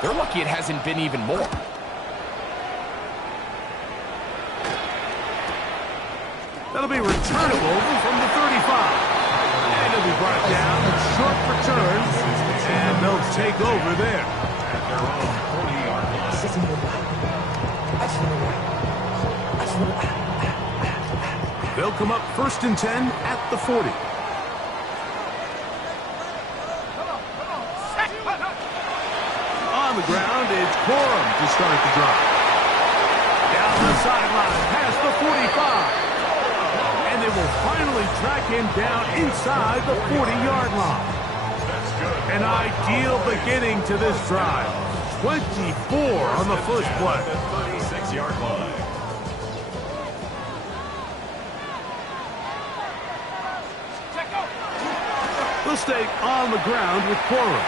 They're lucky it hasn't been even more. That'll be returnable from the 35. And it'll be brought down. Short return. And they'll take over there. At their own 40-yard line. They'll come up 1st and 10 at the 40. On the ground, it's Corum to start the drive. Down the sideline, past the 45. And they will finally track him down inside the 40-yard line. An ideal beginning to this drive. 24 on the first play. 36-yard line. They'll stay on the ground with Corum.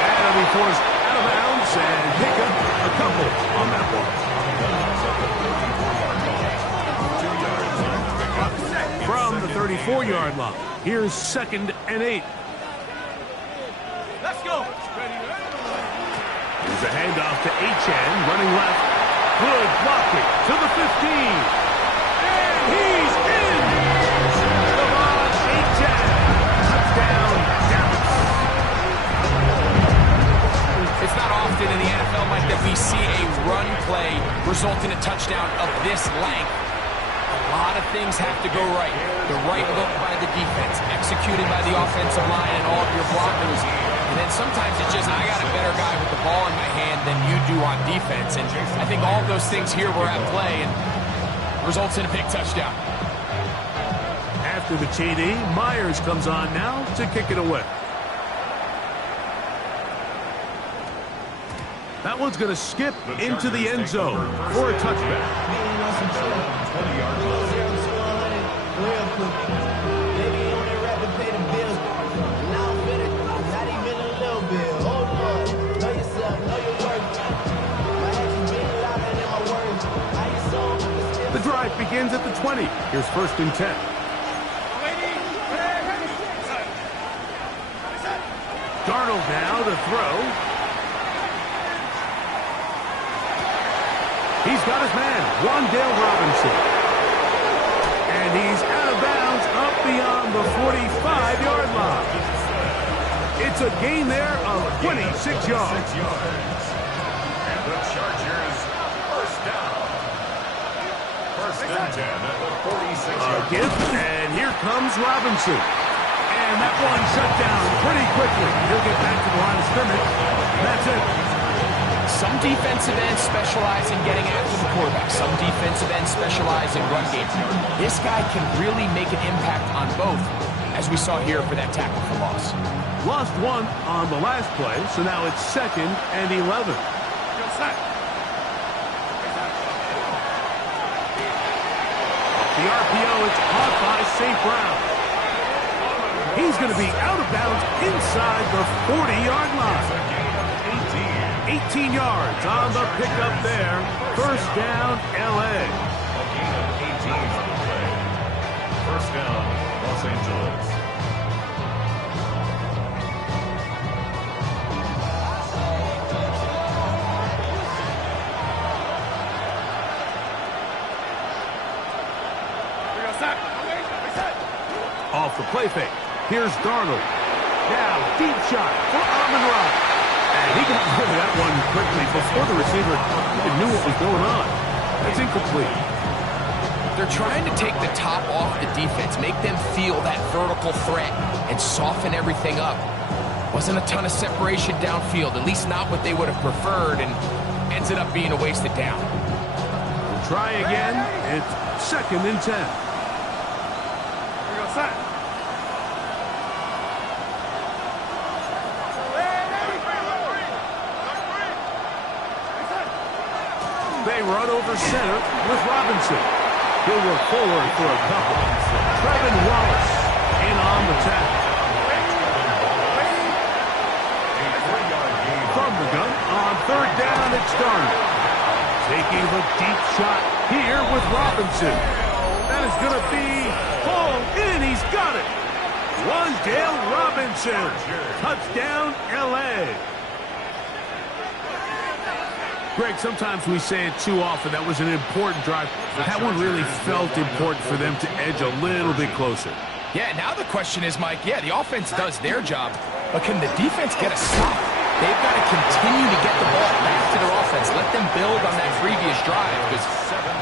And he'll be forced out of bounds and pick up a couple on that one. From the 34-yard line, here's 2nd and 8. Let's go. Here's a handoff to Achane, running left. Good blocking to the 15. And he's in. Devon Achane. Touchdown, Dallas. It's not often in the NFL, Mike, that we see a run play result in a touchdown of this length. A lot of things have to go right. The right look by the defense, executed by the offensive line and all of your blockers. And then sometimes it's just, I got a better guy with the ball in my hand than you do on defense. And I think all of those things here were at play and results in a big touchdown. After the TD, Myers comes on now to kick it away. That one's going to skip into the end zone for a touchback. 20-yard The drive begins at the 20. Here's 1st and 10. Darnold now to throw. He's got his man, Wan'Dale Robinson. And he's out of bounds up beyond the 45-yard line. It's a gain there of 26 yards. And the Chargers first down. 1st and 10 at the 46-yard line. Gift, and here comes Robinson. And that one shut down pretty quickly. He'll get back to the line of scrimmage. That's it. Some defensive ends specialize in getting after the quarterback. Some defensive ends specialize in run game. This guy can really make an impact on both, as we saw here for that tackle for loss. Lost one on the last play, so now it's 2nd and 11. The RPO, it's caught by St. Brown. He's going to be out of bounds inside the 40-yard line. 18 yards on the pickup there. 1st down, L.A. A gain of 18 on the play. 1st down, Los Angeles. Off the play fake. Here's Darnold. Now, deep shot for Amon-Ra. And he got rid of that one quickly before the receiver even knew what was going on. That's incomplete. They're trying to take the top off the defense, make them feel that vertical threat, and soften everything up. Wasn't a ton of separation downfield, at least not what they would have preferred, and ends up being a wasted down. We'll try again. It's 2nd and 10. They run over center with Robinson. He'll work forward for a couple. Trevin Wallace in on the tackle. From the gun on 3rd down, it's Darnold. Taking the deep shot here with Robinson. That is going to be pulled in. He's got it. Wan'Dale Robinson. Touchdown, L.A. Greg, sometimes we say it too often. That was an important drive. That one really felt important for them to edge a little bit closer. Yeah, now the question is, Mike, yeah, the offense does their job, but can the defense get a stop? They've got to continue to get the ball back to their offense. Let them build on that previous drive because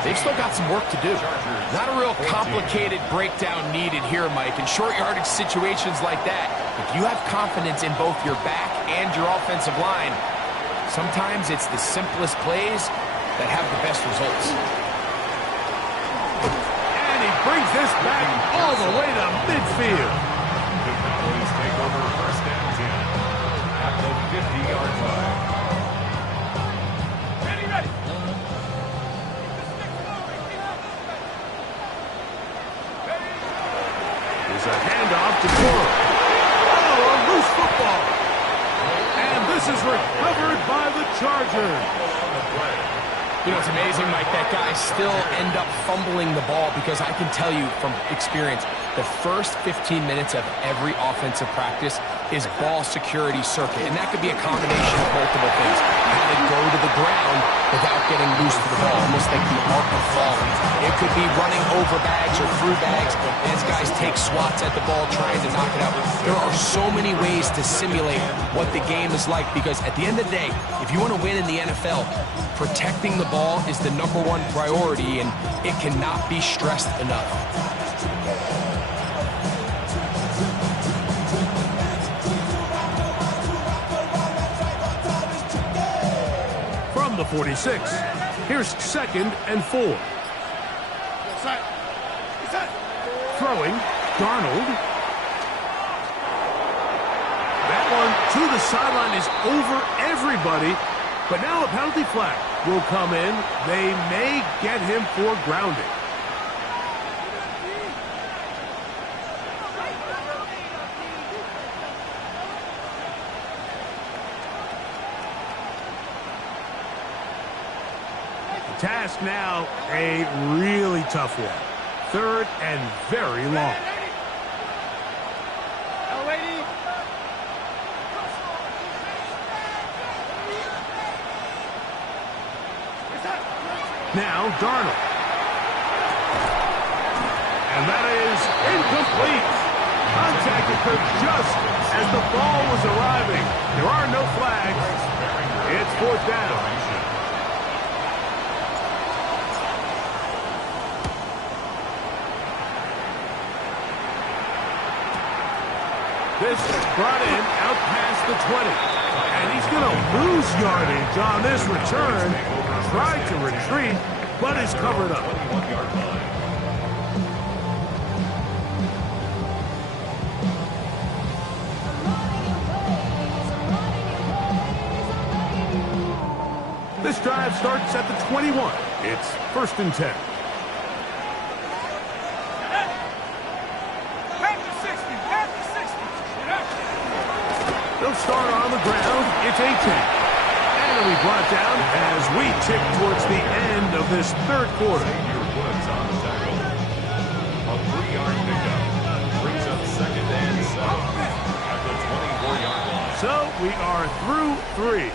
they've still got some work to do. Not a real complicated breakdown needed here, Mike. In short yardage situations like that, if you have confidence in both your back and your offensive line, sometimes it's the simplest plays that have the best results. And he brings this back all the way to midfield. The Cowboys take over first and 10 at the 50-yard line. Ready. There's a handoff to Corum. Oh, a loose football. And this is recovered by the Chargers. You know, it's amazing, Mike, that guys still end up fumbling the ball because I can tell you from experience, the first 15 minutes of every offensive practice is ball security circuit. And that could be a combination of multiple things. How to go to the ground without getting loose to the ball, almost like the art of falling. It could be running over bags or through bags as guys take swats at the ball trying to knock it out. There are so many ways to simulate what the game is like because at the end of the day, if you want to win in the NFL, protecting the ball is the #1 priority and it cannot be stressed enough. From the 46, here's 2nd and 4. Throwing, Darnold. That one to the sideline is over everybody, but now a penalty flag will come in. They may get him for grounding. The task now, a really tough one. 3rd and very long. Now Darnold. And that is incomplete. Contact occurred just as the ball was arriving. There are no flags. It's 4th down. This brought in out past the 20. And he's going to lose yardage on this return. Tried to retreat, but is covered up. This drive starts at the 21. It's 1st and 10. They'll start on the ground. It's Achane. And it'll be brought down as we tick towards the end of this 3rd quarter. Xavier Woods on the tackle. A 3-yard pickup. Brings up 2nd and 7 at the 24-yard line. So we are through 3.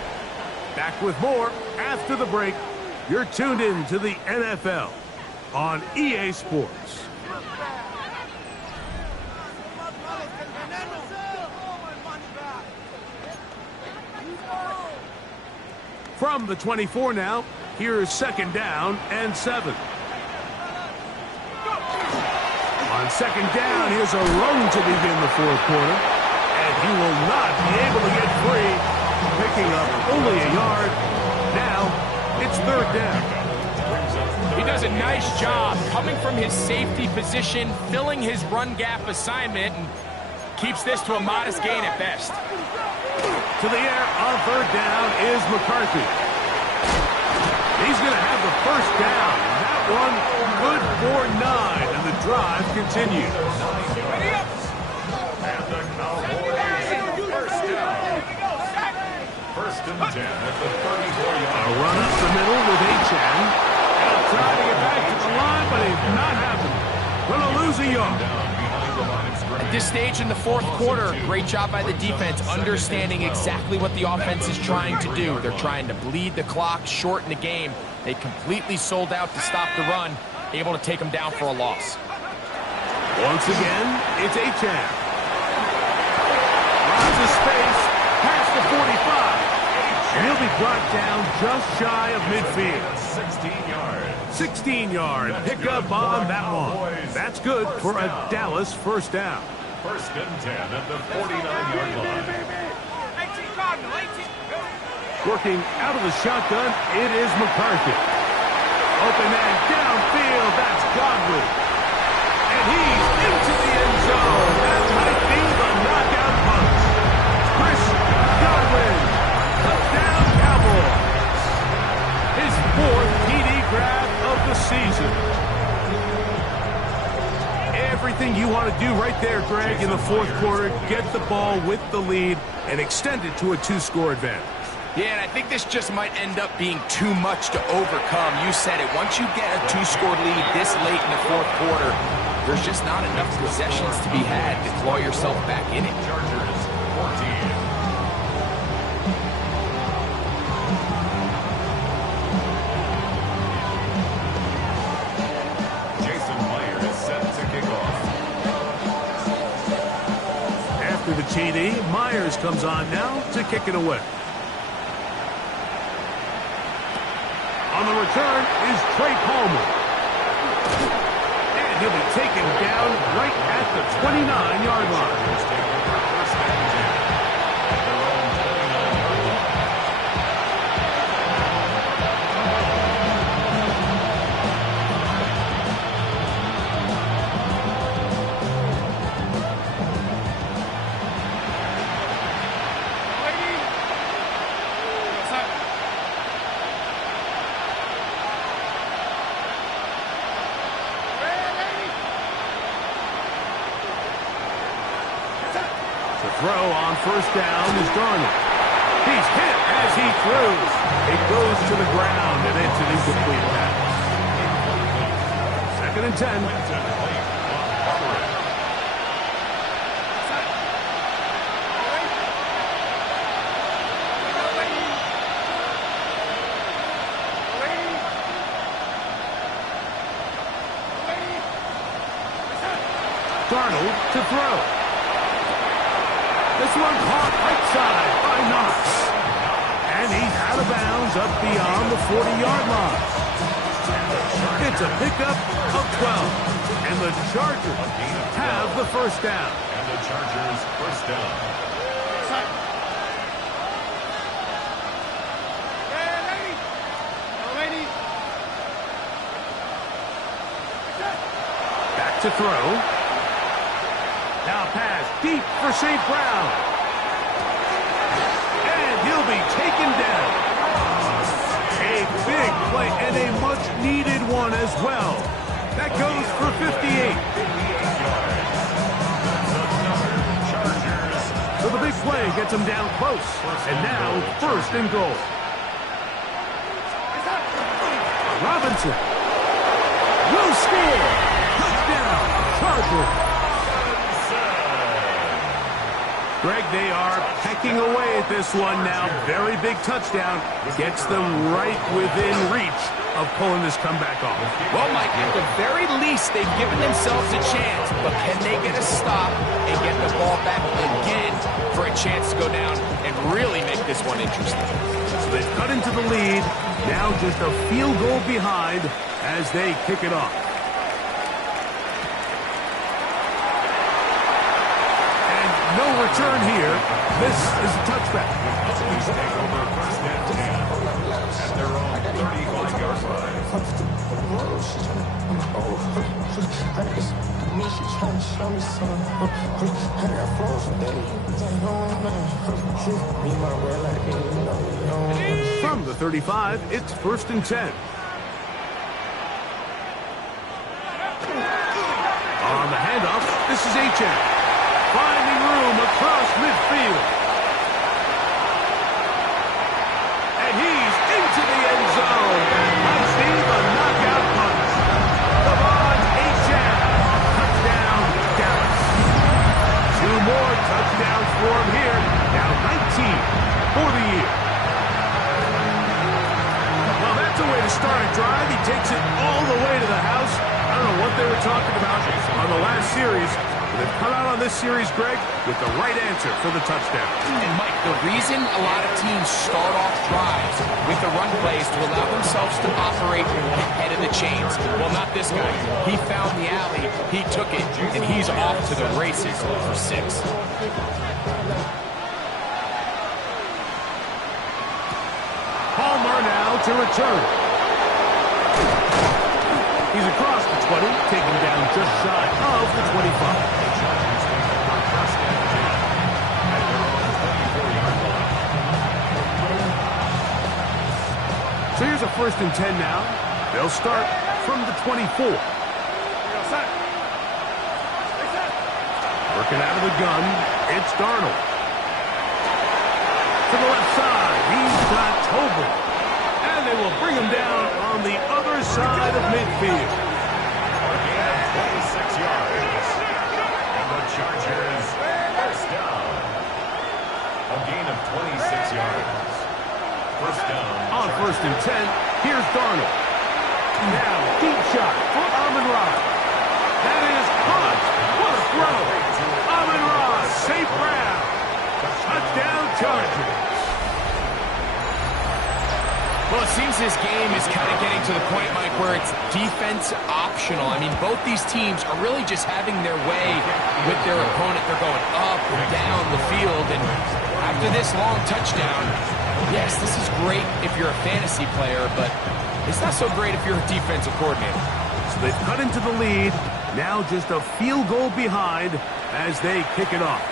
Back with more after the break. You're tuned in to the NFL on EA Sports. From the 24 now, here's 2nd down and 7. On 2nd down, here's a run to begin the 4th quarter. And he will not be able to get free, picking up only a yard. Now, it's 3rd down. He does a nice job coming from his safety position, filling his run gap assignment, and keeps this to a modest gain at best. To the air on 3rd down is McCarthy. He's going to have the 1st down. That one good for 9, and the drive continues. And the Cowboys 1st down. 1st and 10 at the 34-yard line. A run up the middle with Achane. And trying to get back to the line, but it's not happening. Going to lose a yard. Down behind the line of scrimmage. At this stage in the fourth quarter, great job by the defense, understanding exactly what the offense is trying to do. They're trying to bleed the clock, shorten the game. They completely sold out to stop the run, able to take them down for a loss. Once again, it's Achane. Lots of space, past the 45. And he'll be brought down just shy of midfield. 16 yards. 16-yard pickup on that one. That's good for a Dallas first down. First and 10 at the 49-yard line. Working out of the shotgun, it is McCarthy. Open and downfield, that's Godwin. And he's into the end zone. That might be the knockout punch. Chris Godwin, touchdown Cowboys. His fourth TD grab of the season. Everything you want to do right there, Greg, in the fourth quarter, get the ball with the lead and extend it to a two-score advantage. Yeah, and I think this just might end up being too much to overcome. You said it. Once you get a two-score lead this late in the fourth quarter, there's just not enough possessions to be had to claw yourself back in it. Chargers, 14. After the TD, Myers comes on now to kick it away. On the return is Trey Palmer. And he'll be taken down right at the 29-yard line. Throw on first down is Darnold. He's hit as he throws. It goes to the ground, and it's an incomplete pass. Second and 10. Darnold to throw. This one caught right side by Knox. And he's out of bounds up beyond the 40-yard line. It's a pickup of 12. And the Chargers have the first down. And the Chargers first down. Back to throw. Now pass deep for St. Brown. And he'll be taken down. A big play and a much-needed one as well. That goes for 58. So the big play gets him down close. And now first and goal. Robinson will score. Touchdown, Chargers. Greg, they are pecking away at this one now. Very big touchdown. Gets them right within reach of pulling this comeback off. Well, Mike, at the very least, they've given themselves a chance. But can they get a stop and get the ball back again for a chance to go down and really make this one interesting? So they've cut into the lead. Now just a field goal behind as they kick it off. No return here. This is a touchback. Please take over first and 10 at their own 35-yard line. From the 35, it's first and 10. On the handoff, this is Achane. Finding room across midfield. And he's into the end zone. I see the knockout punch. Devon Achane. Touchdown, Dallas. drive. He takes it all the way to the house. I don't know what they were talking about on the last series. But they've come out on this series, Greg, with the right answer for the touchdown. And, Mike, the reason a lot of teams start off drives with the run plays to allow themselves to operate ahead of the chains. Well, not this guy. He found the alley, he took it, and he's off to the races for 6. Palmer now to return. He's across the 20, taken down just shy of the 25. So here's a 1st and 10 now. They'll start from the 24. Working out of the gun, it's Darnold. To the left side, he's got Tobin. And they will bring him down on the other side of midfield. A gain of 26 yards. And the Chargers first down. A gain of 26 yards. First down. On 1st and 10, here's Darnold. Now, deep shot for Amon-Ra. That is caught. What a throw. Amon-Ra, safe grab. Touchdown, Chargers. Well, it seems this game is kind of getting to the point, Mike, where it's defense optional. I mean, both these teams are really just having their way with their opponent. They're going up and down the field, and after this long touchdown, yes, this is great if you're a fantasy player, but it's not so great if you're a defensive coordinator. So they've cut into the lead. Now just a field goal behind as they kick it off.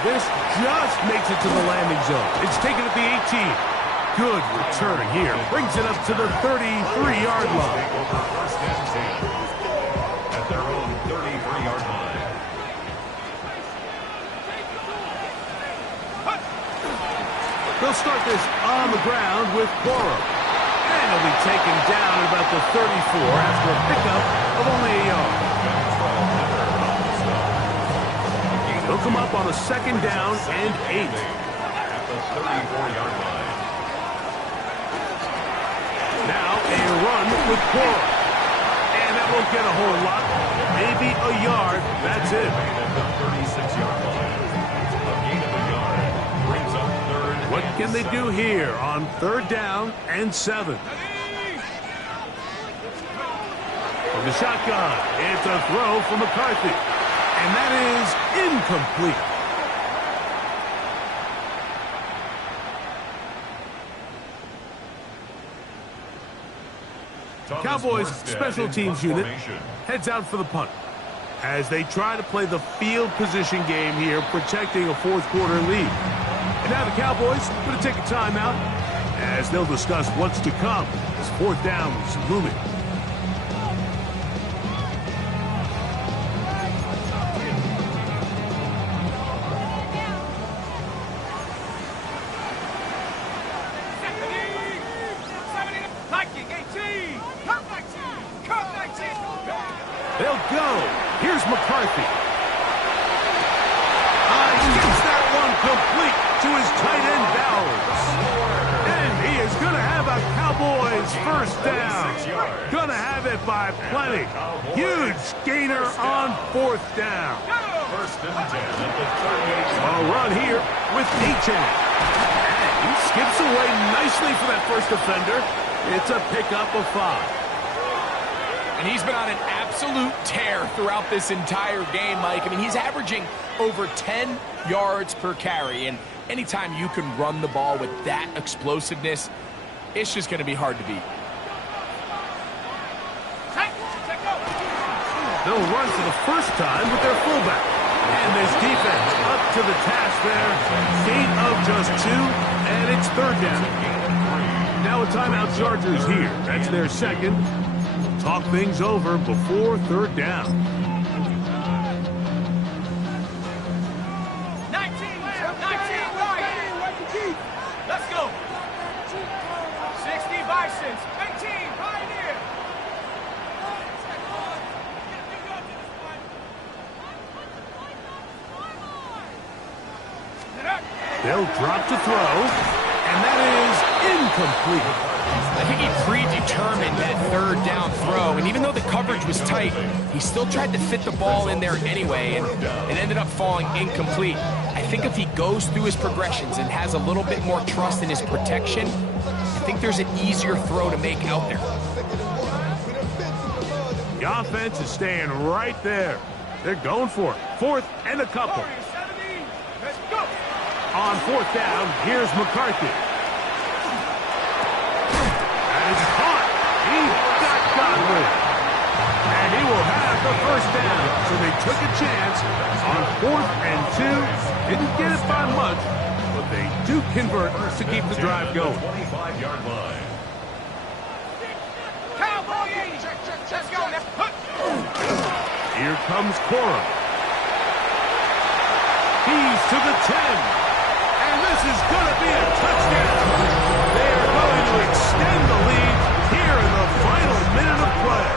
This just makes it to the landing zone. It's taken at the 18. Good return here. Brings it up to the 33-yard line. Over 1st and 10 at their own 33-yard line. They'll start this on the ground with Corum. And he'll be taken down at about the 34 after a pickup of only a yard. He'll come up on a 2nd down and 8. At the 34-yard line. Now a run with Corum. And that won't get a whole lot. Maybe a yard. That's it. At the 36-yard line. A gain of a yard. Brings up 3rd. What can they do here on 3rd down and 7? From the shotgun, it's a throw for McCarthy. And that is incomplete. Cowboys special teams unit heads out for the punt as they try to play the field position game here, protecting a 4th quarter lead. And now the Cowboys going to take a timeout as they'll discuss what's to come as 4th down is looming. They'll go. Here's McCarthy. He gets that one complete to his tight end, Bowers. And he is going to have a Cowboys 1st down. Going to have it by plenty. Huge gainer on 4th down. 1st and 10 at the 38. A run here with Achane. And he skips away nicely for that first defender. It's a pickup of 5. And he's been on an absolute tear throughout this entire game, Mike. I mean, he's averaging over 10 yards per carry. And anytime you can run the ball with that explosiveness, it's just going to be hard to beat. They'll run for the first time with their fullback. And this defense up to the task there. Gain of just 2, and it's 3rd down. Now a timeout, Chargers here. That's their 2nd. Talk things over before 3rd down. 19 right. Let's go. 60 Bisons. 18 Pioneer. They'll drop to throw, and that is incomplete. I think he predetermined that third down throw, and even though the coverage was tight, he still tried to fit the ball in there anyway, and it ended up falling incomplete. I think if he goes through his progressions and has a little bit more trust in his protection, I think there's an easier throw to make out there. The offense is staying right there. They're going for it. 4th and a couple. Let's go. On 4th down, here's McCarthy. And it's caught. He got Godwin. And he will have the first down. So they took a chance on 4th and 2. Didn't get it by much, but they do convert to keep the drive going. 25-yard line. Cowboy 80. Let's go. Here comes Corum. He's to the 10. And this is going to be a touchdown. They are going to extend the lead here in the final minute of play.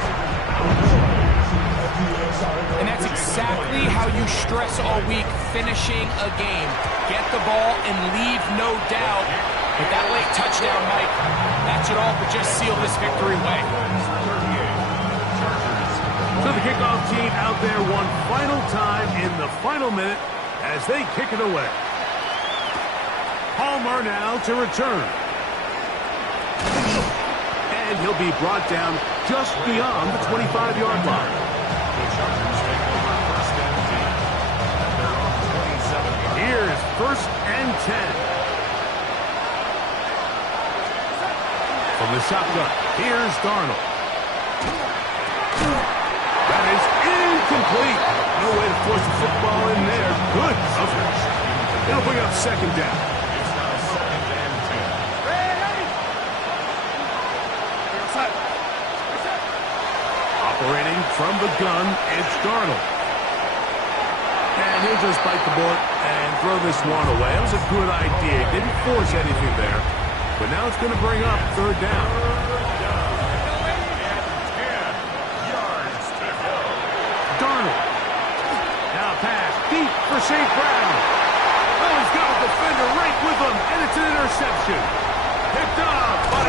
And that's exactly how you stress all week, finishing a game. Get the ball and leave no doubt. But that late touchdown, Mike, that should all but just seal this victory away. So the kickoff team out there one final time in the final minute as they kick it away. Palmer now to return. And he'll be brought down just beyond the 25-yard line. Here's 1st and 10. From the shotgun, here's Darnold. That is incomplete. No way to force the football in there. Good coverage. It'll bring up 2nd down. It's now 2nd and 10. Operating from the gun, it's Darnold. And he'll just bite the bullet and throw this one away. It was a good idea. Didn't force anything there. But now it's going to bring up 3rd down. Darnold. Now pass deep for St. Brown. Oh, he's got a defender right with him, and it's an interception. Picked up by